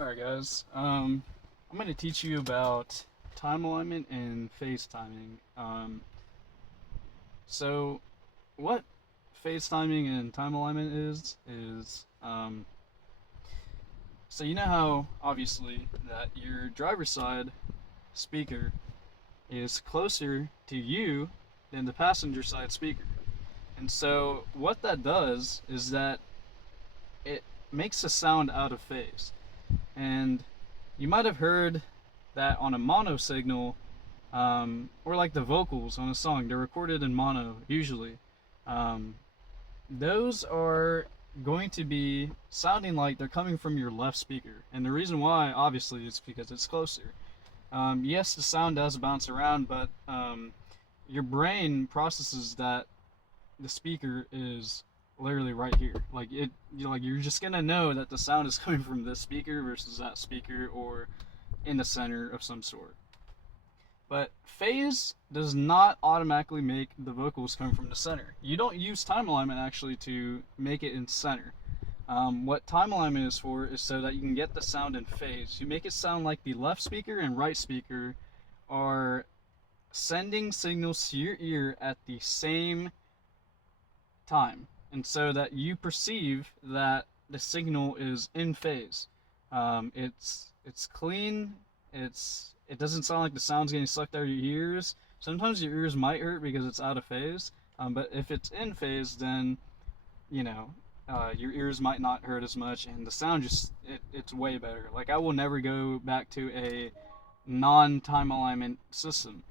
Alright guys, I'm going to teach you about time alignment and phase timing. So what phase timing and time alignment is, so you know how obviously that your driver's side speaker is closer to you than the passenger side speaker. And so what that does is that it makes a sound out of phase. And you might have heard that on a mono signal, or like the vocals on a song, they're recorded in mono usually. Um, those are going to be sounding like they're coming from your left speaker. And the reason why, obviously, is because it's closer. Yes, the sound does bounce around, but your brain processes that the speaker is literally right here. Like you're just gonna know that the sound is coming from this speaker versus that speaker, or in the center of some sort. But phase does not automatically make the vocals come from the center. You don't use time alignment actually to make it in center. What time alignment is for is so that you can get the sound in phase. You make it sound like the left speaker and right speaker are sending signals to your ear at the same time, and so that you perceive that the signal is in phase. It's clean. It doesn't sound like the sound's getting sucked out of your ears. Sometimes your ears might hurt because it's out of phase, but if it's in phase, then you know your ears might not hurt as much, and the sound it's way better. Like I will never go back to a non-time alignment system.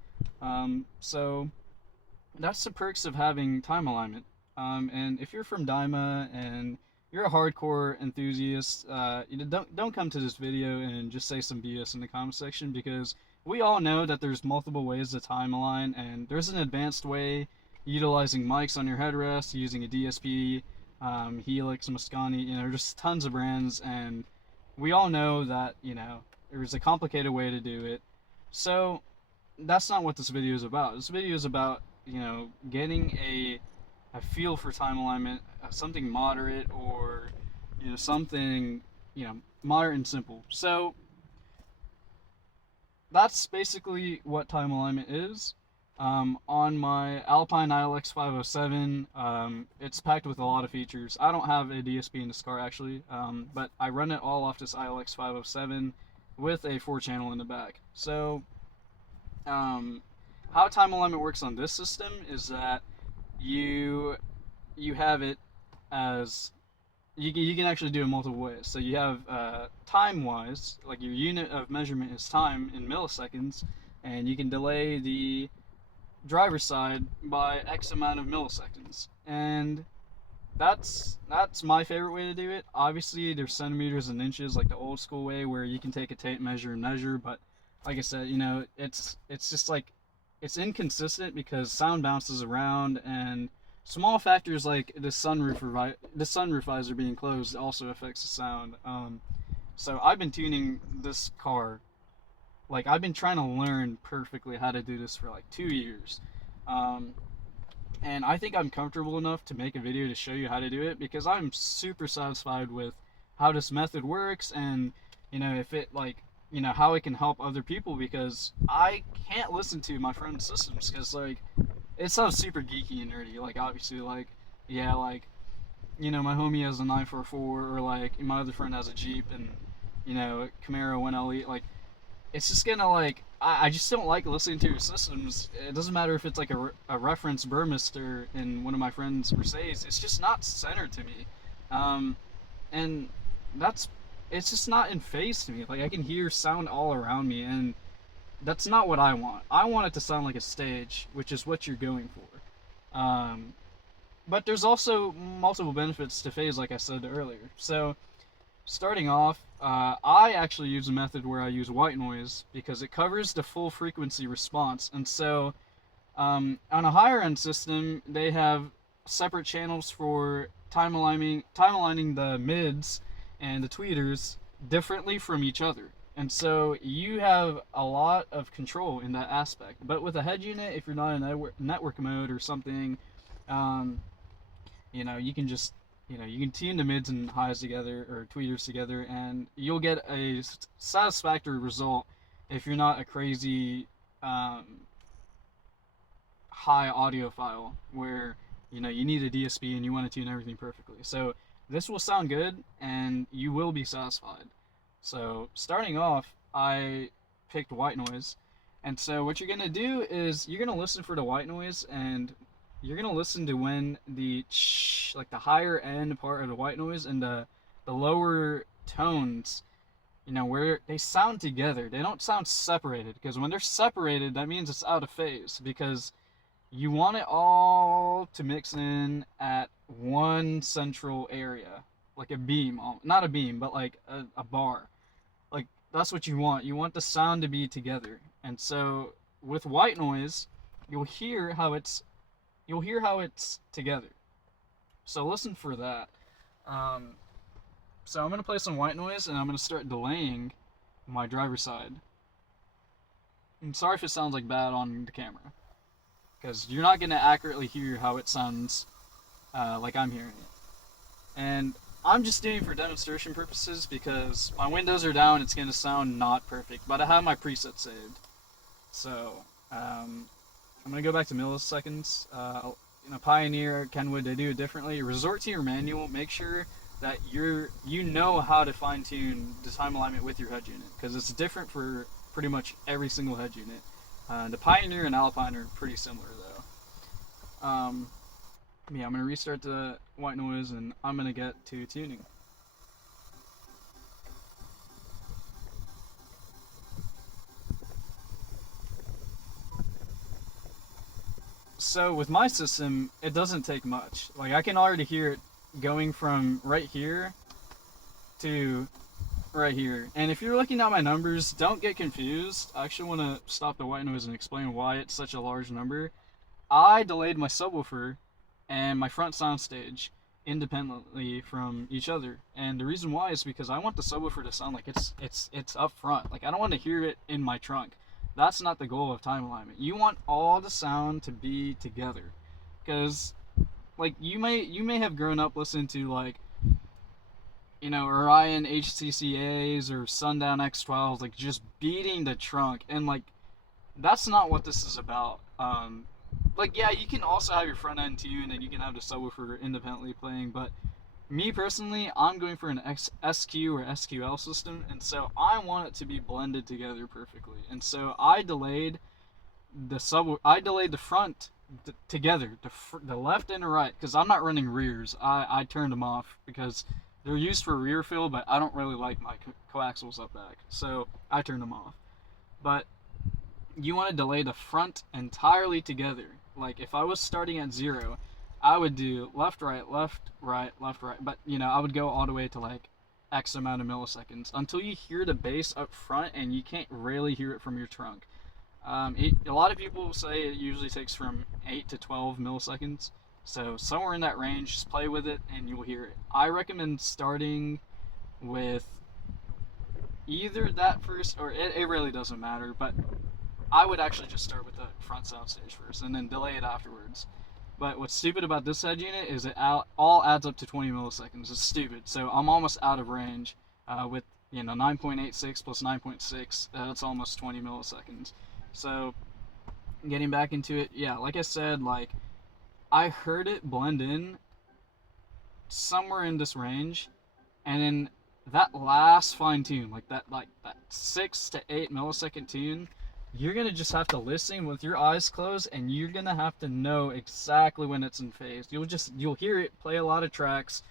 So that's the perks of having time alignment. And if you're from Dyma and you're a hardcore enthusiast, don't come to this video and just say some BS in the comment section, because we all know that there's multiple ways to time align, and there's an advanced way utilizing mics on your headrest, using a DSP, Helix, Moscani, just tons of brands, and we all know that, there's a complicated way to do it. So that's not what this video is about. This video is about, getting a feel for time alignment, something moderate, or something moderate and simple. So that's basically what time alignment is. On my Alpine ILX 507, it's packed with a lot of features. I don't have a DSP in this car actually, but I run it all off this ILX 507 with a 4-channel in the back. So how time alignment works on this system is that you have it as you can actually do it multiple ways. So you have time wise, like your unit of measurement is time in milliseconds, and you can delay the driver's side by X amount of milliseconds, and that's my favorite way to do it. Obviously there's centimeters and inches, like the old school way where you can take a tape measure and measure, but like I said, it's just like it's inconsistent because sound bounces around, and small factors like the sunroof visor being closed also affects the sound. So I've been tuning this car, like I've been trying to learn perfectly how to do this for like 2 years, and I think I'm comfortable enough to make a video to show you how to do it, because I'm super satisfied with how this method works, and if it how it can help other people, because I can't listen to my friend's systems because it sounds super geeky and nerdy. Like obviously my homie has a 944, or like my other friend has a Jeep and Camaro 1LE. Like it's just gonna I just don't like listening to your systems. It doesn't matter if it's like a reference Burmester in one of my friend's Mercedes. It's just not centered to me, and it's just not in phase to me. Like I can hear sound all around me, and that's not what I want. I want it to sound like a stage, which is what you're going for. But there's also multiple benefits to phase, like I said earlier. So starting off, I actually use a method where I use white noise because it covers the full frequency response. And so on a higher end system, they have separate channels for time aligning the mids and the tweeters differently from each other. And so you have a lot of control in that aspect. But with a head unit, if you're not in network mode or something, you can just you can tune the mids and highs together or tweeters together, and you'll get a satisfactory result if you're not a crazy um, high audiophile where you need a DSP and you want to tune everything perfectly. So this will sound good and you will be satisfied. So starting off, I picked white noise. And so what you're going to do is you're going to listen for the white noise, and you're going to listen to when the like the higher end part of the white noise and the lower tones, where they sound together. They don't sound separated, because when they're separated, that means it's out of phase, because you want it all to mix in at one central area, like a beam, not a beam, but like a bar. Like that's what you want. You want the sound to be together. And so with white noise, you'll hear how it's together. So listen for that. So I'm gonna play some white noise, and I'm gonna start delaying my driver's side. I'm sorry if it sounds like bad on the camera, because you're not gonna accurately hear how it sounds like I'm hearing it. And I'm just doing it for demonstration purposes, because my windows are down. It's gonna sound not perfect, but I have my preset saved. So I'm gonna go back to milliseconds. Pioneer, Kenwood, they do it differently. Resort to your manual. Make sure that you know how to fine tune the time alignment with your head unit, because it's different for pretty much every single head unit. The Pioneer and Alpine are pretty similar though. Yeah, I'm gonna restart the white noise, and I'm gonna get to tuning. So with my system, it doesn't take much. Like I can already hear it going from right here to right here. And if you're looking at my numbers, don't get confused. I actually want to stop the white noise and explain why it's such a large number. I delayed my subwoofer and my front soundstage independently from each other, and the reason why is because I want the subwoofer to sound like it's up front. Like I don't want to hear it in my trunk. That's not the goal of time alignment. You want all the sound to be together, because like you may have grown up listening to like Orion HCCAs or Sundown X12s, like just beating the trunk, and like that's not what this is about. Like yeah, you can also have your front end tuned, and you can have the subwoofer independently playing, but me personally, I'm going for an SQ or SQL system, and so I want it to be blended together perfectly. And so I delayed the front together, the left and the right, because I'm not running rears. I turned them off because they're used for rear fill, but I don't really like my coaxials up back, so I turned them off. But you want to delay the front entirely together. Like if I was starting at 0, I would do left, right, left, right, left, right. But I would go all the way to like X amount of milliseconds until you hear the bass up front, and you can't really hear it from your trunk. A lot of people say it usually takes from 8 to 12 milliseconds. So somewhere in that range, just play with it and you'll hear it. I recommend starting with either that first, or it really doesn't matter, but I would actually just start with the front soundstage first and then delay it afterwards. But what's stupid about this head unit is it all adds up to 20 milliseconds. It's stupid. So I'm almost out of range with 9.86 plus 9.6. That's almost 20 milliseconds. So getting back into it, yeah, like I said, like I heard it blend in somewhere in this range, and then that last fine tune, like that 6 to 8 millisecond tune, you're gonna just have to listen with your eyes closed, and you're gonna have to know exactly when it's in phase. You'll hear it play a lot of tracks,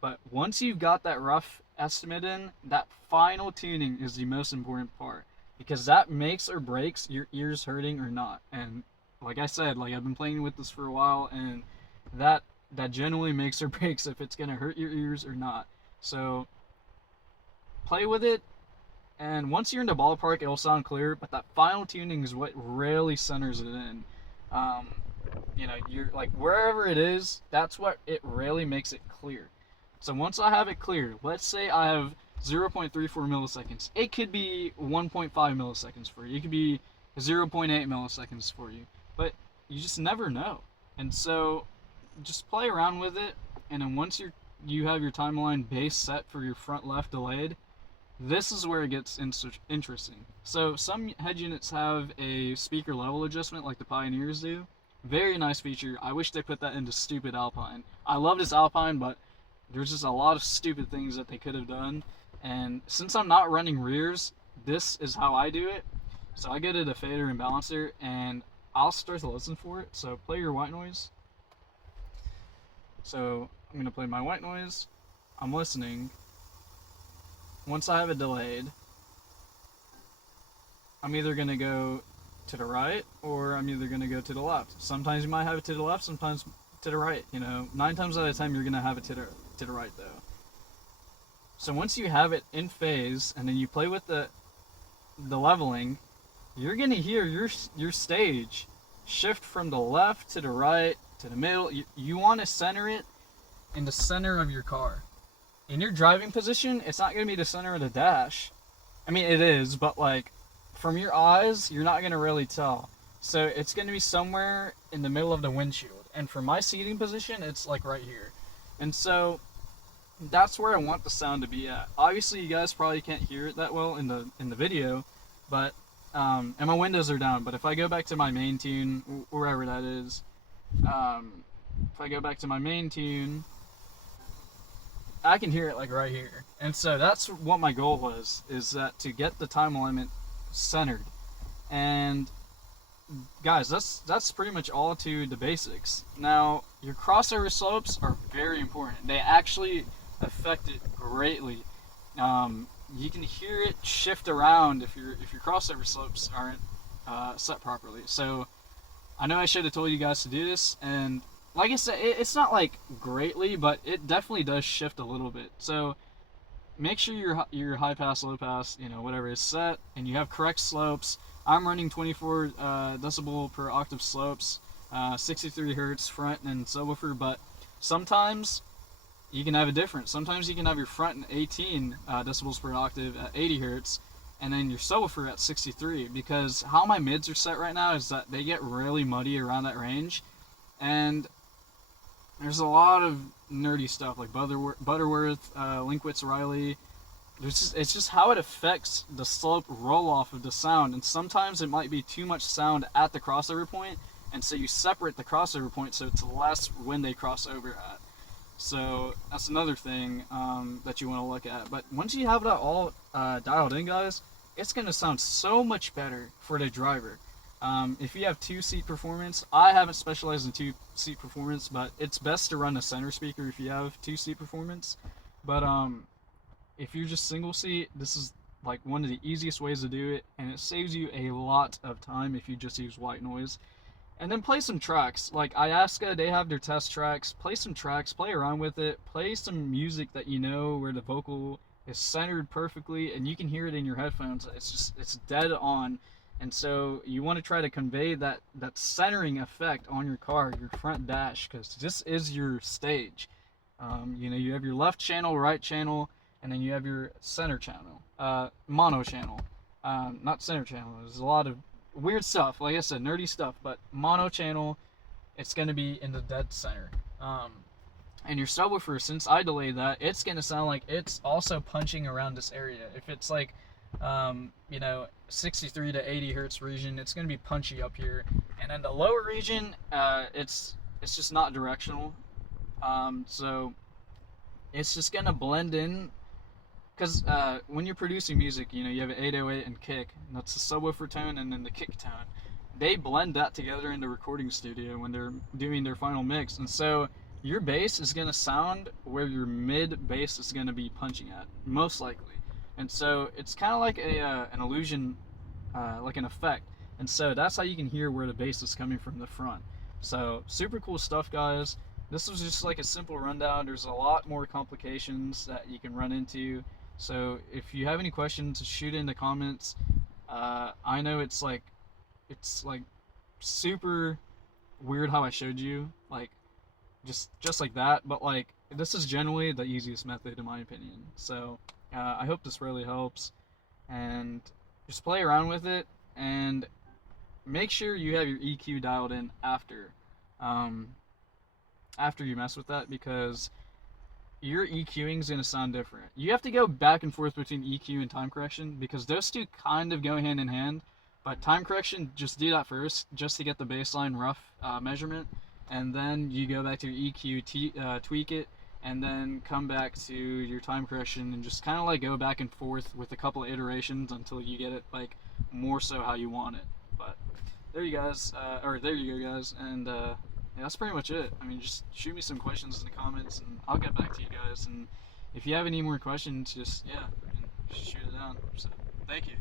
but once you've got that rough estimate in, that final tuning is the most important part, because that makes or breaks your ears hurting or not. And like I said, like I've been playing with this for a while, and that generally makes or breaks if it's gonna hurt your ears or not. So play with it, and once you're in the ballpark, it'll sound clear, but that final tuning is what really centers it in. You're like wherever it is, that's what it really makes it clear. So once I have it clear, let's say I have 0.34 milliseconds. It could be 1.5 milliseconds for you. It could be 0.8 milliseconds for you, but you just never know. And so just play around with it, and then once you have your timeline bass set for your front left delayed, this is where it gets interesting. So some head units have a speaker level adjustment like the Pioneers do. Very nice feature. I wish they put that into stupid Alpine. I love this Alpine, but there's just a lot of stupid things that they could have done. And since I'm not running rears, this is how I do it. So I get it a fader and balancer, and I'll start to listen for it. So play your white noise. So I'm going to play my white noise. I'm listening. Once I have it delayed, I'm either going to go to the right or I'm either going to go to the left. Sometimes you might have it to the left, sometimes to the right. 9 times out of 10 you're going to have it to the right though. So once you have it in phase and then you play with the leveling, you're going to hear your stage shift from the left to the right to the middle. You want to center it in the center of your car. In your driving position, it's not going to be the center of the dash. I mean, it is, but like from your eyes, you're not going to really tell. So it's going to be somewhere in the middle of the windshield. And for my seating position, it's like right here. And so that's where I want the sound to be at. Obviously, you guys probably can't hear it that well in the video, but and my windows are down. But if I go back to my main tune, wherever that is, if I go back to my main tune, I can hear it like right here. And so that's what my goal was, is that to get the time element centered. And guys, that's pretty much all to the basics. Now, your crossover slopes are very important. They actually affect it greatly. You can hear it shift around if your crossover slopes aren't set properly. So I know I should have told you guys to do this, and like I said, it's not like greatly, but it definitely does shift a little bit. So make sure your high pass, low pass, whatever is set, and you have correct slopes. I'm running 24 decibel per octave slopes, 63 hertz front and subwoofer, but sometimes you can have a difference. Sometimes you can have your front at 18 decibels per octave at 80 hertz, and then your subwoofer at 63, because how my mids are set right now is that they get really muddy around that range, and there's a lot of nerdy stuff like Butterworth, Linkwitz, Riley. It's just how it affects the slope roll-off of the sound, and sometimes it might be too much sound at the crossover point, and so you separate the crossover point so it's less when they cross over at. So that's another thing that you want to look at. But once you have that all dialed in, guys, it's going to sound so much better for the driver. If you have 2-seat performance, I haven't specialized in 2-seat performance, but it's best to run a center speaker if you have 2-seat performance. But if you're just single seat, this is like one of the easiest ways to do it, and it saves you a lot of time if you just use white noise. And then play some tracks. Like Iasca, they have their test tracks. Play some tracks, play around with it, play some music that you know where the vocal is centered perfectly, and you can hear it in your headphones. It's dead on. And so you want to try to convey that centering effect on your car, your front dash, because this is your stage. You have your left channel, right channel, and then you have your center channel, mono channel, not center channel. There's a lot of weird stuff, like I said, nerdy stuff, but mono channel, it's going to be in the dead center. And your subwoofer, since I delayed that, it's going to sound like it's also punching around this area. If it's like 63 to 80 hertz region, it's going to be punchy up here, and then the lower region, it's just not directional, so it's just going to blend in, because when you're producing music, you have an 808 and kick, and that's the subwoofer tone and then the kick tone. They blend that together in the recording studio when they're doing their final mix, and so your bass is going to sound where your mid bass is going to be punching at, most likely. And so it's kind of like an illusion, like an effect. And so that's how you can hear where the bass is coming from the front. So super cool stuff, guys. This was just like a simple rundown. There's a lot more complications that you can run into. So if you have any questions, shoot in the comments. I know it's like super weird how I showed you, like just like that, but like this is generally the easiest method in my opinion. So I hope this really helps, and just play around with it, and make sure you have your EQ dialed in after you mess with that, because your EQing is going to sound different. You have to go back and forth between EQ and time correction because those two kind of go hand in hand. But time correction, just do that first, just to get the baseline rough measurement, and then you go back to your EQ, tweak it, and then come back to your time correction and just kind of like go back and forth with a couple of iterations until you get it like more so how you want it. But there you guys, there you go, guys, and yeah, that's pretty much it. I mean, just shoot me some questions in the comments, and I'll get back to you guys. And if you have any more questions, just yeah, shoot it down. So thank you.